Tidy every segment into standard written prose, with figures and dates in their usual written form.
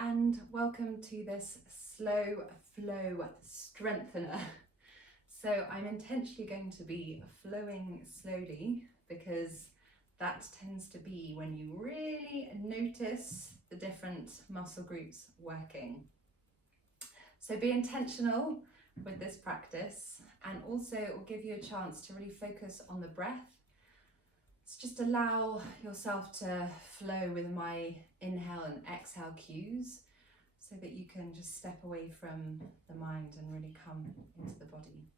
and welcome to this slow flow strengthener. So I'm intentionally going to be flowing slowly because that tends to be when you really notice the different muscle groups working. So be intentional with this practice, and also it will give you a chance to really focus on the breath. So just allow yourself to flow with my inhale and exhale cues so that you can just step away from the mind and really come into the body.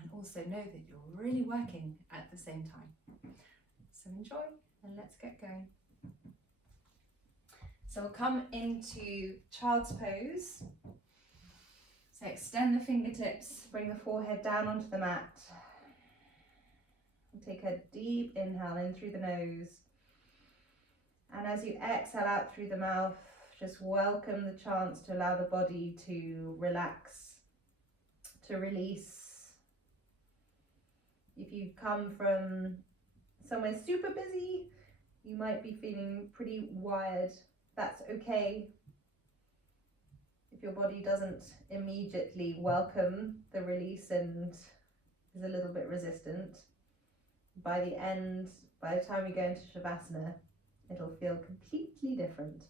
And also know that you're really working at the same time. So enjoy and let's get going. So we'll come into child's pose. So extend the fingertips, bring the forehead down onto the mat. Take a deep inhale in through the nose. And as you exhale out through the mouth, just welcome the chance to allow the body to relax, to release. If you've come from somewhere super busy, you might be feeling pretty wired. That's okay. If your body doesn't immediately welcome the release and is a little bit resistant, by the time we go into Shavasana, it'll feel completely different.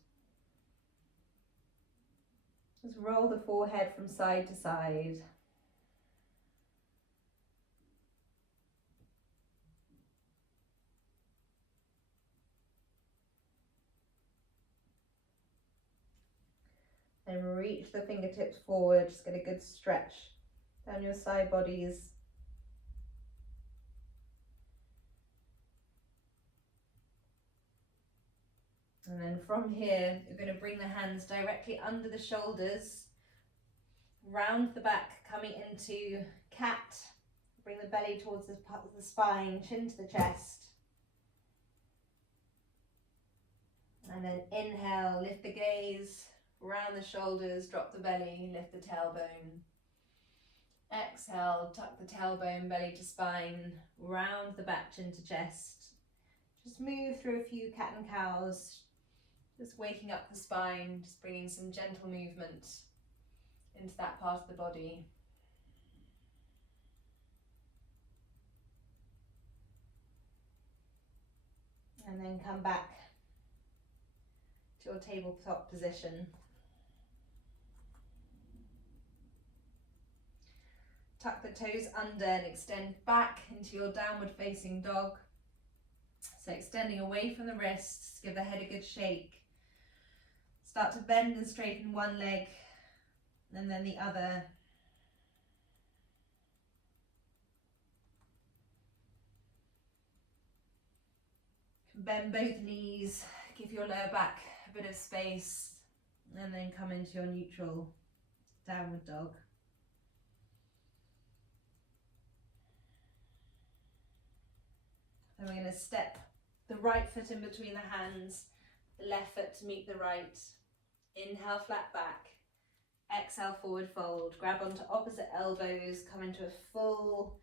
Just roll the forehead from side to side. And reach the fingertips forward, just get a good stretch down your side bodies. And then from here, you're going to bring the hands directly under the shoulders, round the back, coming into cat. Bring the belly towards the spine, chin to the chest. And then inhale, lift the gaze, round the shoulders, drop the belly, lift the tailbone. Exhale, tuck the tailbone, belly to spine, round the back, chin to chest. Just move through a few cat and cows. Just waking up the spine, just bringing some gentle movement into that part of the body. And then come back to your tabletop position. Tuck the toes under and extend back into your downward facing dog. So extending away from the wrists, give the head a good shake. Start to bend and straighten one leg and then the other. Bend both knees, give your lower back a bit of space, and then come into your neutral downward dog. Then we're going to step the right foot in between the hands, the left foot to meet the right. Inhale, flat back. Exhale, forward fold. Grab onto opposite elbows, come into a full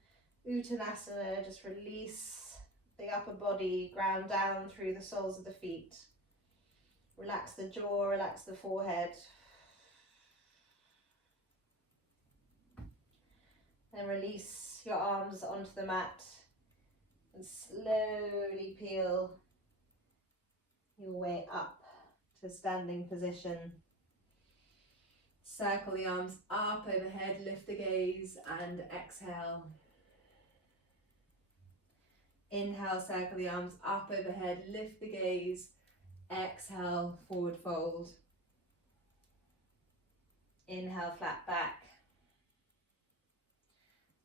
Uttanasana. Just release the upper body, ground down through the soles of the feet. Relax the jaw, relax the forehead. Then release your arms onto the mat and slowly peel your way up to standing position. Circle the arms up overhead, lift the gaze and exhale. Inhale, circle the arms up overhead, lift the gaze, exhale, forward fold. Inhale, flat back.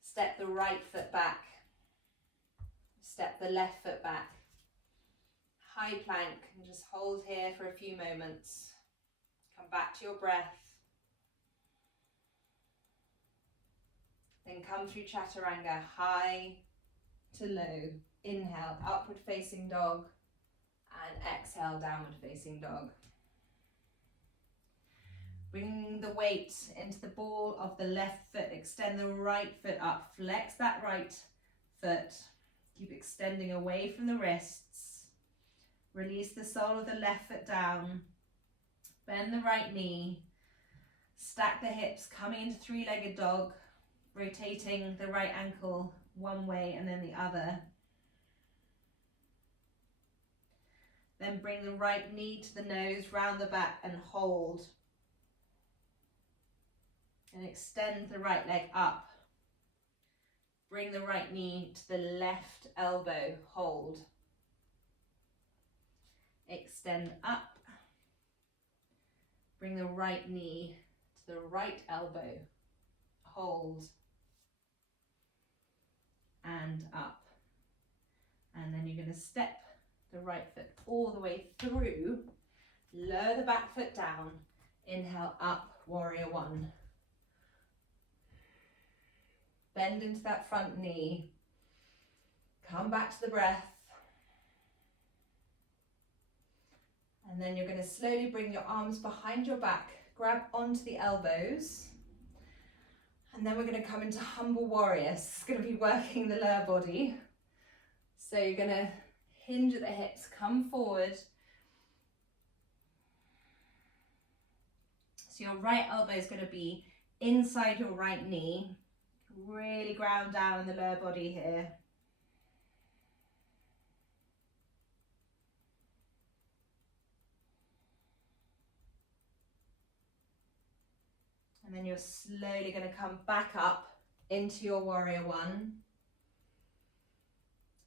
Step the right foot back. Step the left foot back. High plank, and just hold here for a few moments. Come back to your breath. Then come through Chaturanga, high to low. Inhale, upward facing dog, and exhale, downward facing dog. Bring the weight into the ball of the left foot. Extend the right foot up. Flex that right foot. Keep extending away from the wrists. Release the sole of the left foot down. Bend the right knee, stack the hips, coming into three-legged dog, rotating the right ankle one way and then the other. Then bring the right knee to the nose, round the back and hold. And extend the right leg up. Bring the right knee to the left elbow, hold. Extend up. Bring the right knee to the right elbow, hold. And up. And then you're going to step the right foot all the way through. Lower the back foot down. Inhale up, warrior one. Bend into that front knee. Come back to the breath. And then you're going to slowly bring your arms behind your back. Grab onto the elbows. And then we're going to come into humble warrior. So it's going to be working the lower body. So you're going to hinge at the hips, come forward. So your right elbow is going to be inside your right knee. Really ground down in the lower body here. And then you're slowly going to come back up into your warrior one.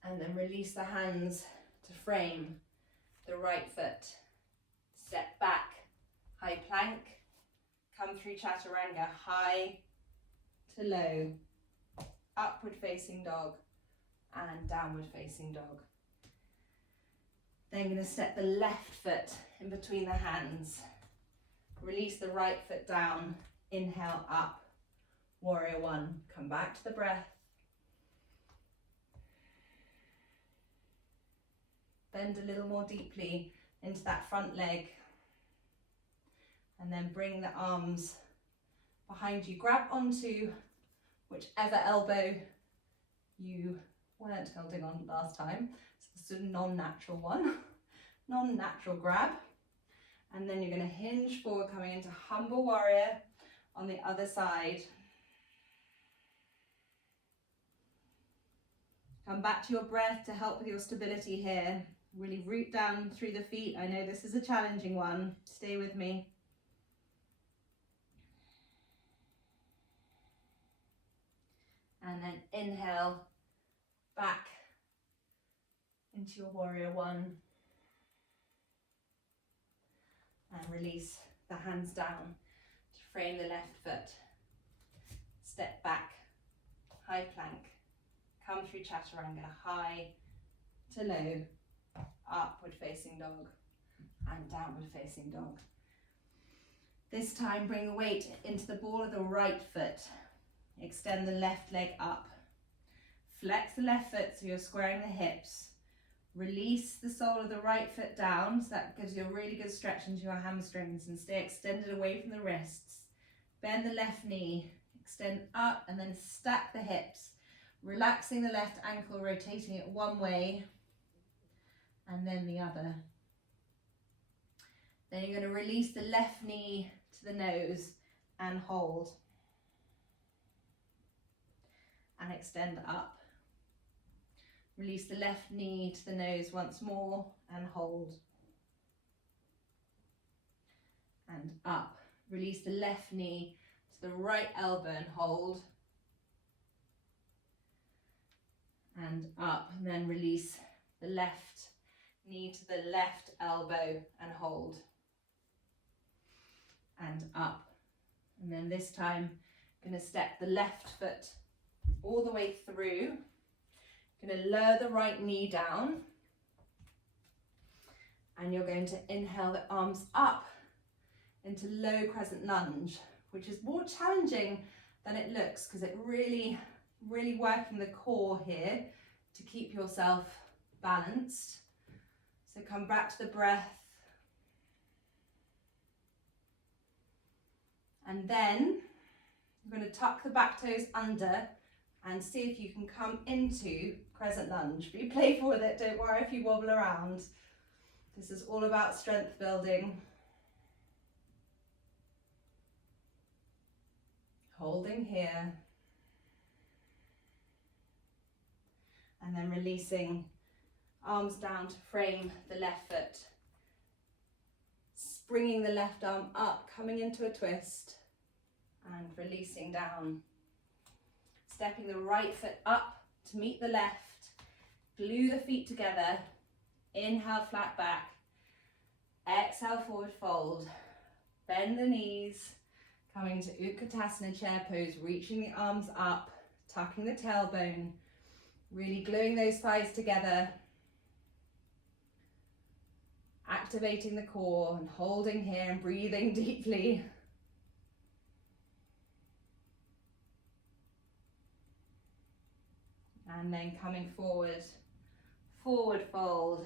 And then release the hands to frame the right foot. Step back, high plank. Come through chaturanga, high to low. Upward facing dog and downward facing dog. Then you're going to step the left foot in between the hands. Release the right foot down. Inhale up, warrior one. Come back to the breath. Bend a little more deeply into that front leg. And then bring the arms behind you. Grab onto whichever elbow you weren't holding on last time. So this is a non-natural one. Non-natural grab. And then you're going to hinge forward, coming into humble warrior on the other side. Come back to your breath to help with your stability here. Really root down through the feet. I know this is a challenging one. Stay with me. And then inhale back into your warrior one. And release the hands down to frame the left foot. Step back, high plank. Come through chaturanga, high to low. Upward facing dog and downward facing dog. This time bring the weight into the ball of the right foot. Extend the left leg up. Flex the left foot so you're squaring the hips. Release the sole of the right foot down, so that gives you a really good stretch into your hamstrings, and stay extended away from the wrists. Bend the left knee, extend up and then stack the hips. Relaxing the left ankle, rotating it one way and then the other. Then you're going to release the left knee to the nose and hold. And extend up. Release the left knee to the nose once more and hold. And up. Release the left knee to the right elbow and hold. And up. And then release the left knee to the left elbow and hold. And up. And then this time, I'm going to step the left foot all the way through. Going to lower the right knee down. And you're going to inhale the arms up into low crescent lunge, which is more challenging than it looks because it really working the core here to keep yourself balanced. So come back to the breath. And then you're going to tuck the back toes under and see if you can come into crescent lunge. Be playful with it, don't worry if you wobble around. This is all about strength building. holding here. And then releasing, arms down to frame the left foot. Bringing the left arm up, coming into a twist and releasing down. Stepping the right foot up to meet the left. Glue the feet together. Inhale, flat back. Exhale, forward fold. Bend the knees. Coming to Utkatasana chair pose, reaching the arms up, tucking the tailbone. Really gluing those thighs together. Activating the core and holding here and breathing deeply. And then coming forward, forward fold.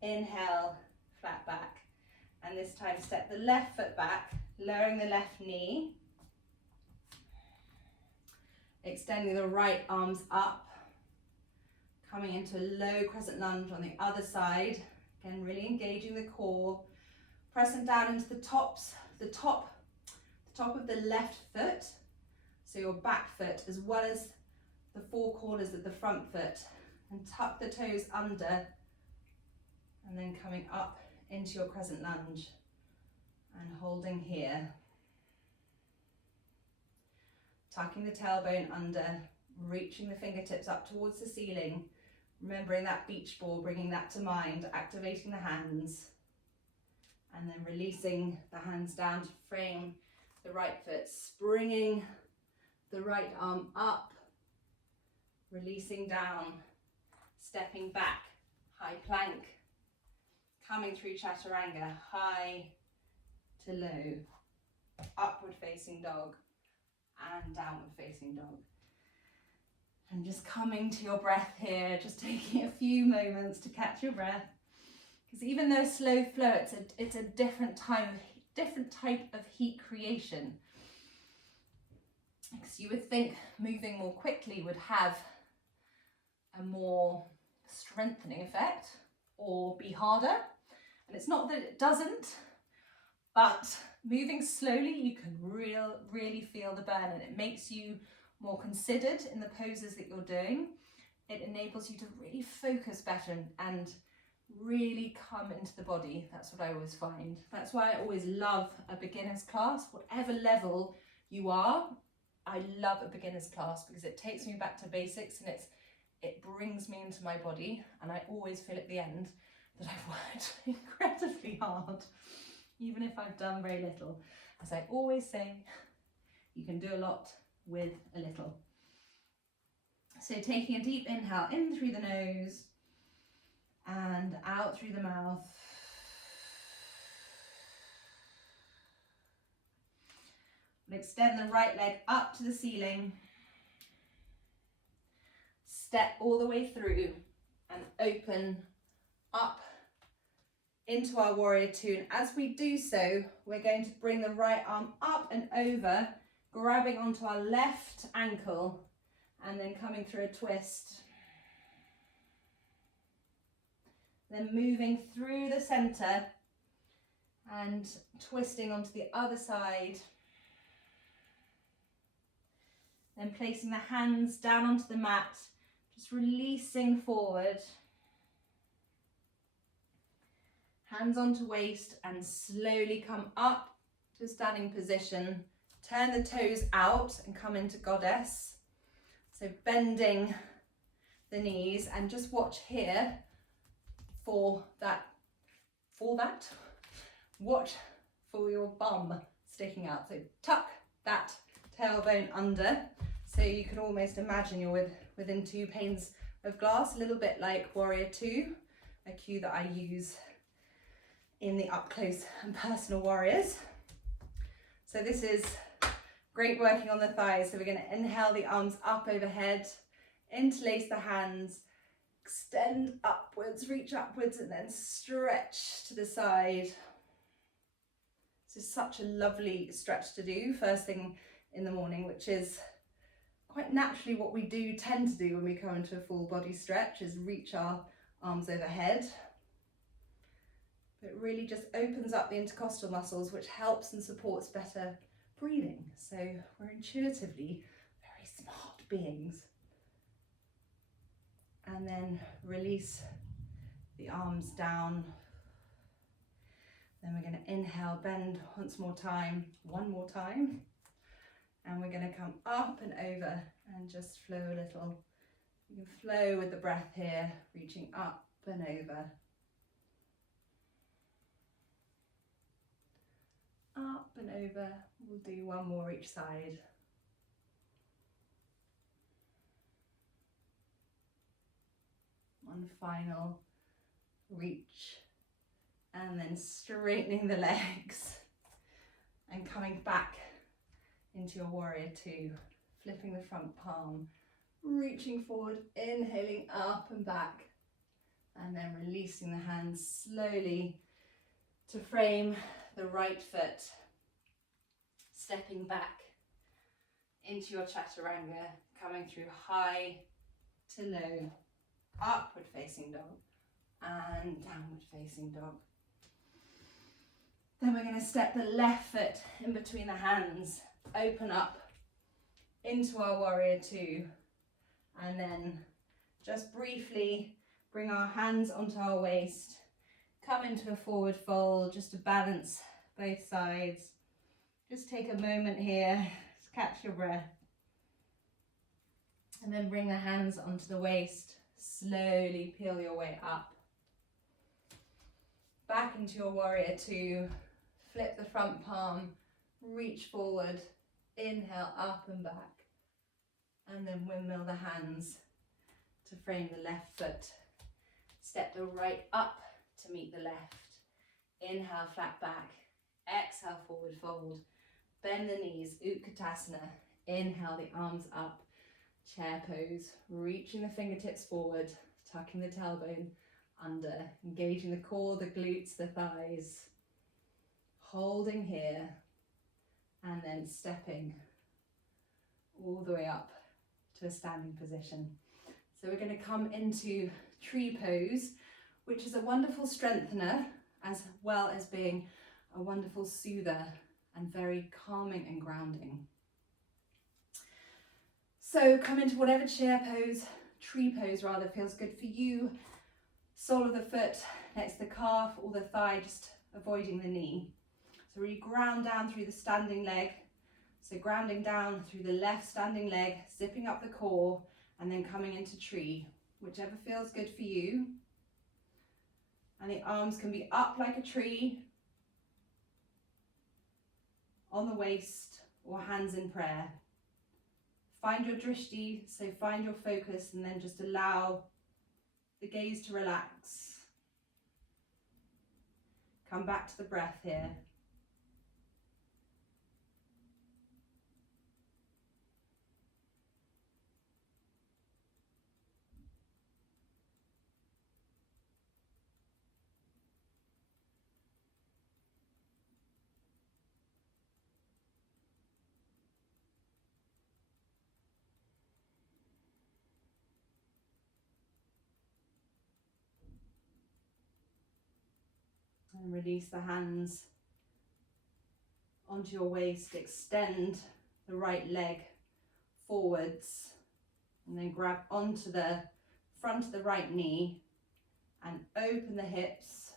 Inhale, flat back. And this time step the left foot back, lowering the left knee. Extending the right arms up. Coming into a low crescent lunge on the other side. Again, really engaging the core. Pressing down into the top of the left foot. So your back foot as well as the four corners of the front foot. And tuck the toes under. And then coming up into your crescent lunge. And holding here. Tucking the tailbone under. Reaching the fingertips up towards the ceiling. Remembering that beach ball, bringing that to mind, activating the hands. And then releasing the hands down to frame the right foot, springing the right arm up, releasing down, stepping back, high plank, coming through chaturanga, high to low, upward facing dog and downward facing dog. And just coming to your breath here, just taking a few moments to catch your breath. Because even though slow flow, it's a different type of heat creation. Because you would think moving more quickly would have a more strengthening effect or be harder. And it's not that it doesn't, but moving slowly, you can really feel the burn, and it makes you more considered in the poses that you're doing. It enables you to really focus better and really come into the body. That's what I always find. That's why I always love a beginner's class. Whatever level you are, I love a beginner's class because it takes me back to basics and it brings me into my body, and I always feel at the end that I've worked incredibly hard, even if I've done very little. As I always say, you can do a lot with a little. So taking a deep inhale in through the nose and out through the mouth. And extend the right leg up to the ceiling. Step all the way through and open up into our warrior two. And as we do so, we're going to bring the right arm up and over, grabbing onto our left ankle and then coming through a twist. Then moving through the center and twisting onto the other side. Then placing the hands down onto the mat, just releasing forward. Hands onto waist and slowly come up to a standing position. Turn the toes out and come into goddess. So bending the knees, and just watch here for that. Watch for your bum sticking out. So tuck that tailbone under. So you can almost imagine you're within 2 panes of glass, a little bit like Warrior 2, a cue that I use in the up close and personal warriors. So this is great working on the thighs. So we're going to inhale the arms up overhead, interlace the hands, extend upwards, reach upwards, and then stretch to the side. This is such a lovely stretch to do first thing in the morning, which is quite naturally what we tend to do when we come into a full body stretch, is reach our arms overhead. It really just opens up the intercostal muscles, which helps and supports better breathing. So we're intuitively very smart beings. And then release the arms down. Then we're going to inhale, bend one more time. And we're going to come up and over and just flow a little. You can flow with the breath here, reaching up and over. Up and over. We'll do one more each side. One final reach. And then straightening the legs. And coming back into your warrior two. Flipping the front palm. Reaching forward, inhaling up and back. And then releasing the hands slowly to frame the right foot, stepping back into your chaturanga, coming through high to low, upward facing dog and downward facing dog. Then we're going to step the left foot in between the hands, open up into our warrior two, and then just briefly bring our hands onto our waist, come into a forward fold just to balance both sides. Just take a moment here to catch your breath. And then bring the hands onto the waist. Slowly peel your way up. Back into your warrior two. Flip the front palm. Reach forward. Inhale up and back. And then windmill the hands to frame the left foot. Step the right up to meet the left. Inhale, flat back. Exhale, forward fold. Bend the knees, Utkatasana. Inhale, the arms up. Chair pose. Reaching the fingertips forward. Tucking the tailbone under. Engaging the core, the glutes, the thighs. Holding here. And then stepping all the way up to a standing position. So we're going to come into tree pose, which is a wonderful strengthener as well as being a wonderful soother and very calming and grounding. So come into whatever chair pose, tree pose rather, feels good for you. Sole of the foot next to the calf or the thigh, just avoiding the knee. So really ground down through the standing leg. So grounding down through the left standing leg, zipping up the core, and then coming into tree, whichever feels good for you. And the arms can be up like a tree, on the waist, or hands in prayer. Find your drishti, so find your focus, and then just allow the gaze to relax. Come back to the breath here. And release the hands onto your waist, extend the right leg forwards, and then grab onto the front of the right knee and open the hips,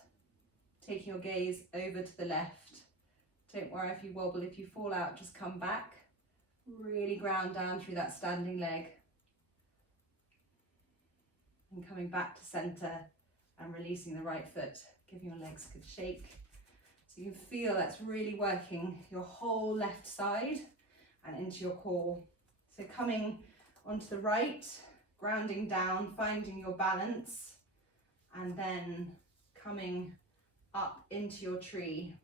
taking your gaze over to the left. Don't worry if you wobble, if you fall out, just come back. Really ground down through that standing leg. And coming back to center and releasing the right foot. Giving your legs a good shake. So you can feel that's really working your whole left side and into your core. So coming onto the right, grounding down, finding your balance, and then coming up into your tree.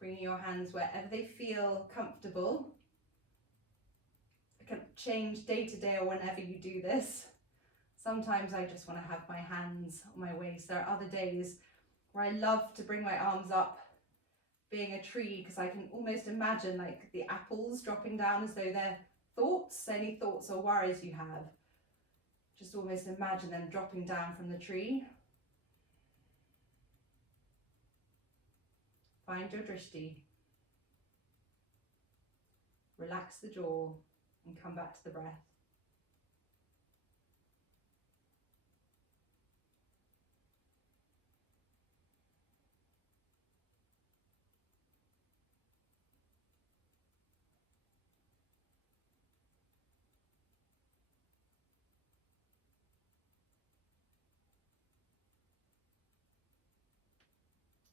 Bringing your hands wherever they feel comfortable. It can change day to day or whenever you do this. Sometimes I just want to have my hands on my waist. There are other days where I love to bring my arms up, being a tree, because I can almost imagine like the apples dropping down as though they're thoughts, any thoughts or worries you have. Just almost imagine them dropping down from the tree. Find your drishti. Relax the jaw and come back to the breath.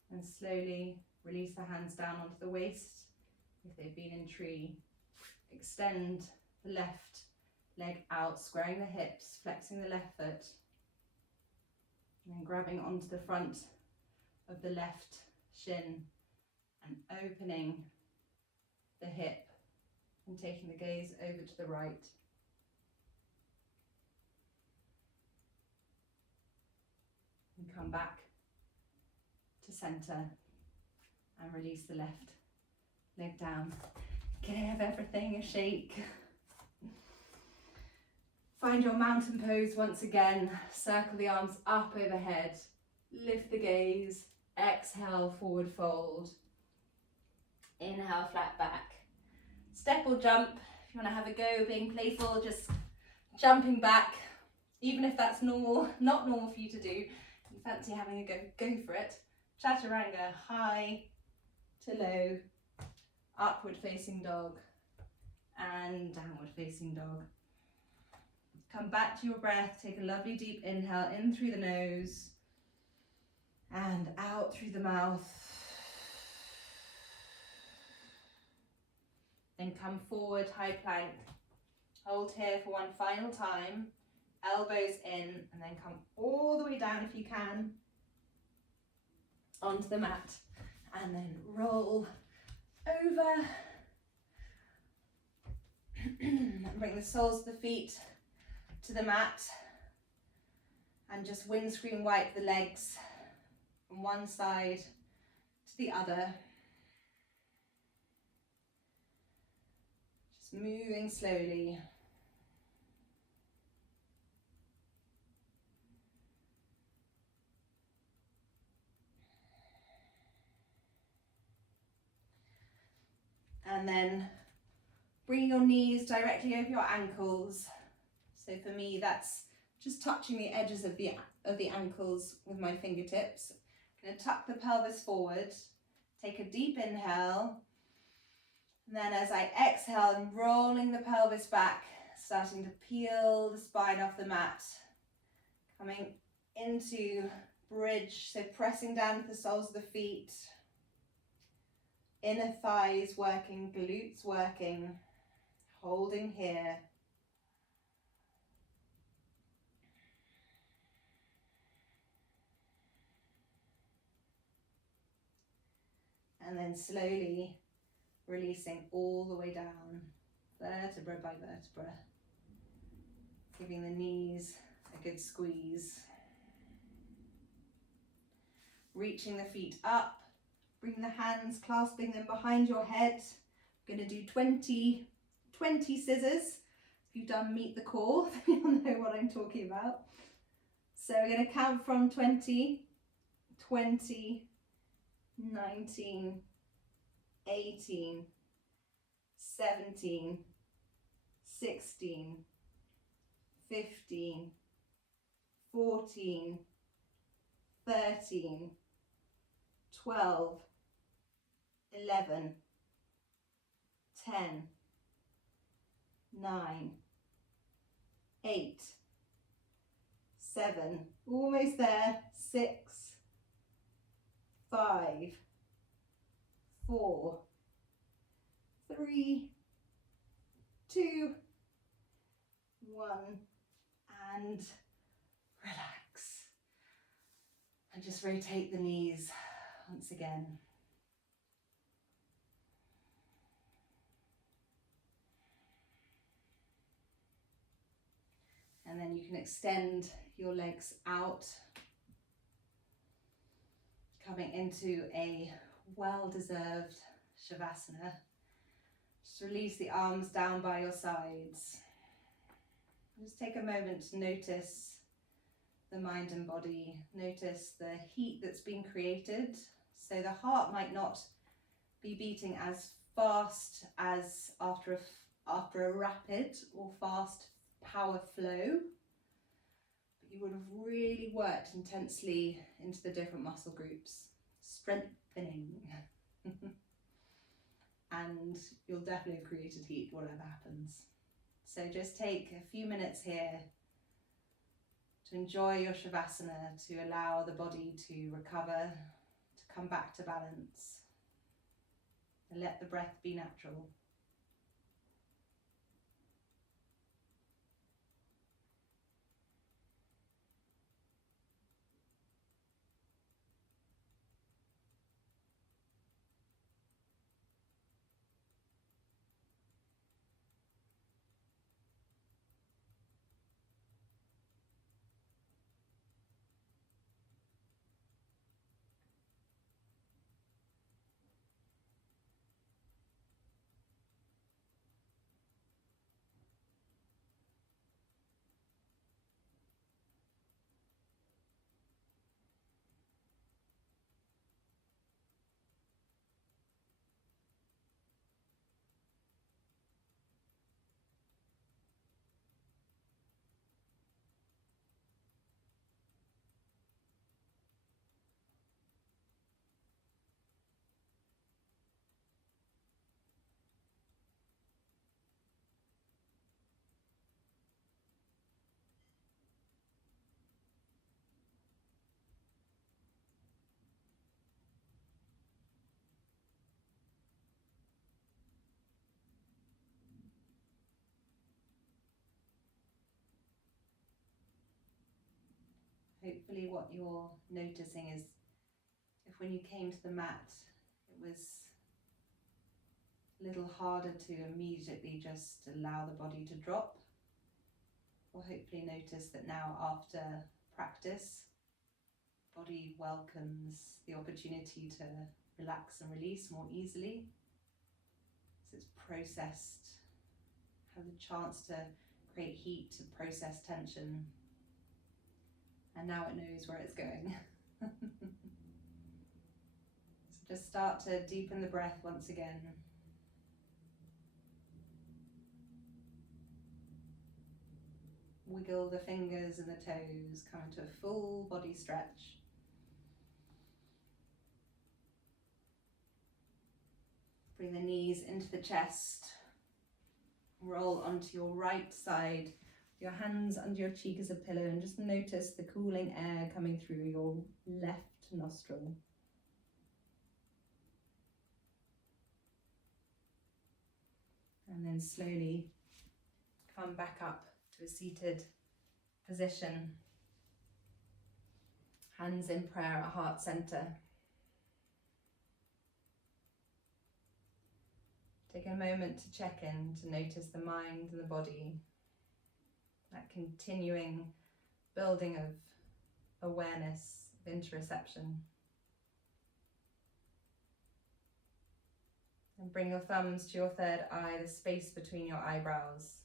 And slowly release the hands down onto the waist if they've been in tree. Extend the left leg out, squaring the hips, flexing the left foot, and then grabbing onto the front of the left shin and opening the hip and taking the gaze over to the right. And come back to center and release the left leg down. Give everything a shake. Find your mountain pose once again. Circle the arms up overhead. Lift the gaze. Exhale, forward fold. Inhale, flat back. Step or jump. If you want to have a go being playful, just jumping back. Even if that's normal, not normal for you to do, you fancy having a go for it. Chaturanga, high to low, upward facing dog, and downward facing dog. Come back to your breath, take a lovely deep inhale in through the nose and out through the mouth. Then come forward, high plank. Hold here for one final time. Elbows in, and then come all the way down if you can onto the mat, and then roll over. Bring the soles of the feet to the mat and just windscreen wipe the legs from one side to the other. Just moving slowly. And then bring your knees directly over your ankles. So for me, that's just touching the edges of the ankles with my fingertips. I'm going to tuck the pelvis forward, take a deep inhale, and then as I exhale, I'm rolling the pelvis back, starting to peel the spine off the mat, coming into bridge, so pressing down to the soles of the feet, inner thighs working, glutes working, holding here. And then slowly releasing all the way down, vertebra by vertebra, giving the knees a good squeeze. Reaching the feet up, bring the hands, clasping them behind your head. We're going to do 20 scissors. If you've done Meet the Core, then you'll know what I'm talking about. So we're going to count from 20, 19, 18, 17, 16, 15, 14, 13, 12, 11, 10, 9, 8, 7, almost there, 6, 5, 4, 3, 2, 1, and relax. And just rotate the knees once again. And then you can extend your legs out, coming into a well-deserved Shavasana. Just release the arms down by your sides. Just take a moment to notice the mind and body. Notice the heat that's been created, So the heart might not be beating as fast as after a rapid or fast power flow, but you would have really worked intensely into the different muscle groups, strengthening. And you'll definitely have created heat, whatever happens. So just take a few minutes here to enjoy your Shavasana, to allow the body to recover, to come back to balance, and let the breath be natural. Hopefully what you're noticing is if when you came to the mat, it was a little harder to immediately just allow the body to drop. Or hopefully notice that now after practice, body welcomes the opportunity to relax and release more easily. So it's processed, has a chance to create heat, to process tension, and now it knows where it's going. So just start to deepen the breath once again. Wiggle the fingers and the toes, come into a full body stretch. Bring the knees into the chest. Roll onto your right side, your hands under your cheek as a pillow, and just notice the cooling air coming through your left nostril. And then slowly come back up to a seated position. Hands in prayer at heart center. Take a moment to check in, to notice the mind and the body. That continuing building of awareness, of interoception. And bring your thumbs to your third eye, the space between your eyebrows.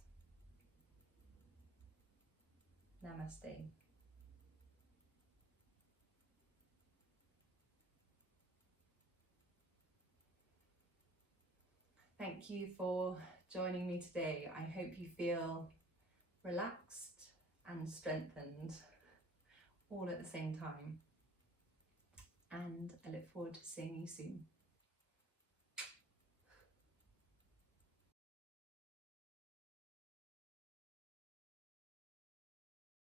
Namaste. Thank you for joining me today. I hope you feel relaxed and strengthened all at the same time. And I look forward to seeing you soon.